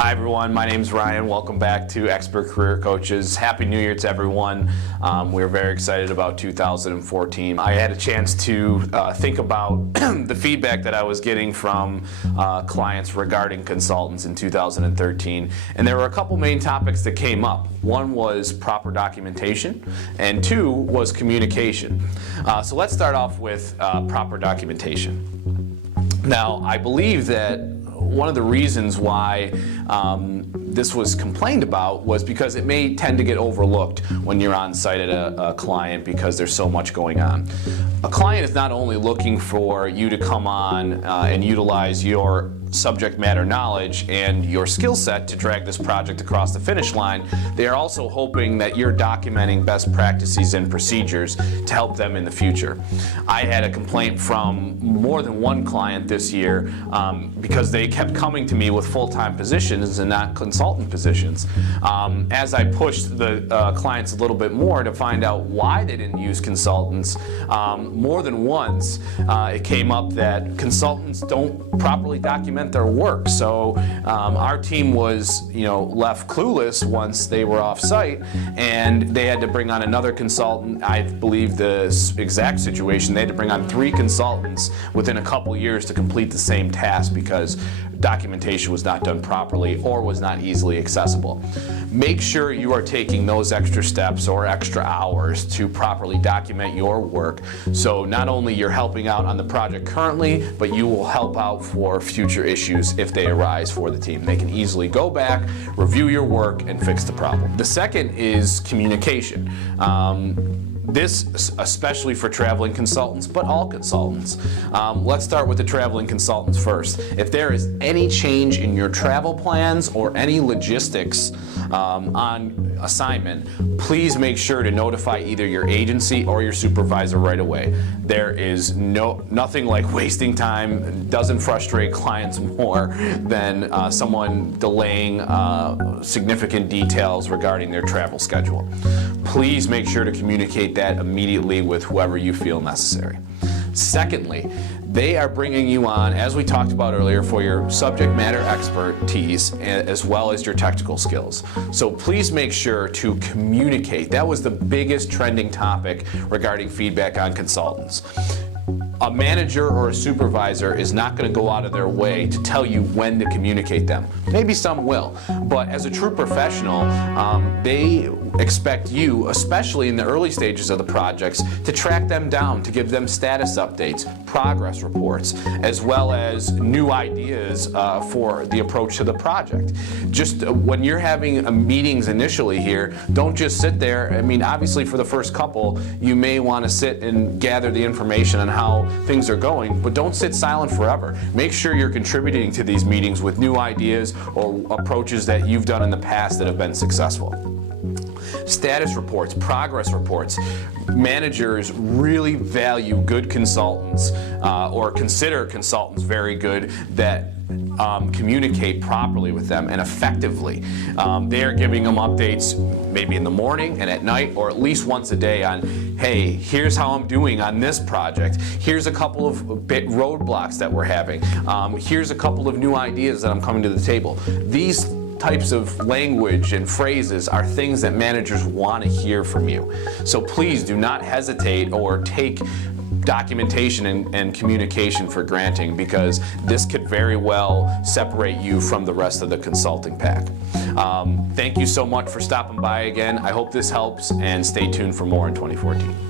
Hi everyone, my name is Ryan. Welcome back to Expert Career Coaches. Happy New Year to everyone. We're very excited about 2014. I had a chance to think about the feedback that I was getting from clients regarding consultants in 2013. And there were a couple main topics that came up. One was proper documentation, and two was communication. So let's start off with proper documentation. Now, I believe that one of the reasons why this was complained about was because it may tend to get overlooked when you're on site at a client because there's so much going on. A client is not only looking for you to come on and utilize your subject matter knowledge and your skill set to drag this project across the finish line. They are also hoping that you're documenting best practices and procedures to help them in the future. I had a complaint from more than one client this year because they kept coming to me with full-time positions and not consultant positions. As I pushed the clients a little bit more to find out why they didn't use consultants, more than once it came up that consultants don't properly document their work. So our team was, left clueless once they were off site, and they had to bring on another consultant. I believe the exact situation, they had to bring on 3 consultants within a couple years to complete the same task because documentation was not done properly or was not easily accessible. Make sure you are taking those extra steps or extra hours to properly document your work, so not only you're helping out on the project currently, but you will help out for future issues if they arise for the team. They can easily go back, review your work, and fix the problem. The second is communication. This especially for traveling consultants, but all consultants. Let's start with the traveling consultants first. If there is any change in your travel plans or any logistics on assignment, please make sure to notify either your agency or your supervisor right away. There is nothing like wasting time. It doesn't frustrate clients more than someone delaying significant details regarding their travel schedule. Please make sure to communicate that immediately with whoever you feel necessary. Secondly, they are bringing you on, as we talked about earlier, for your subject matter expertise as well as your technical skills. So please make sure to communicate. That was the biggest trending topic regarding feedback on consultants. A manager or a supervisor is not going to go out of their way to tell you when to communicate them. Maybe some will, but as a true professional, they expect you, especially in the early stages of the projects, to track them down, to give them status updates, progress reports, as well as new ideas for the approach to the project. Just when you're having meetings initially here, don't just sit there. I mean, obviously for the first couple, you may want to sit and gather the information on how things are going, but don't sit silent forever. Make sure you're contributing to these meetings with new ideas or approaches that you've done in the past that have been successful. Status reports, progress reports. Managers really value good consultants or consider consultants very good that communicate properly with them and effectively. They are giving them updates maybe in the morning and at night, or at least once a day on, hey, here's how I'm doing on this project. Here's a couple of roadblocks that we're having. Here's a couple of new ideas that I'm coming to the table. These types of language and phrases are things that managers want to hear from you. So please do not hesitate or take documentation and communication for granting, because this could very well separate you from the rest of the consulting pack. Thank you so much for stopping by again. I hope this helps, and stay tuned for more in 2014.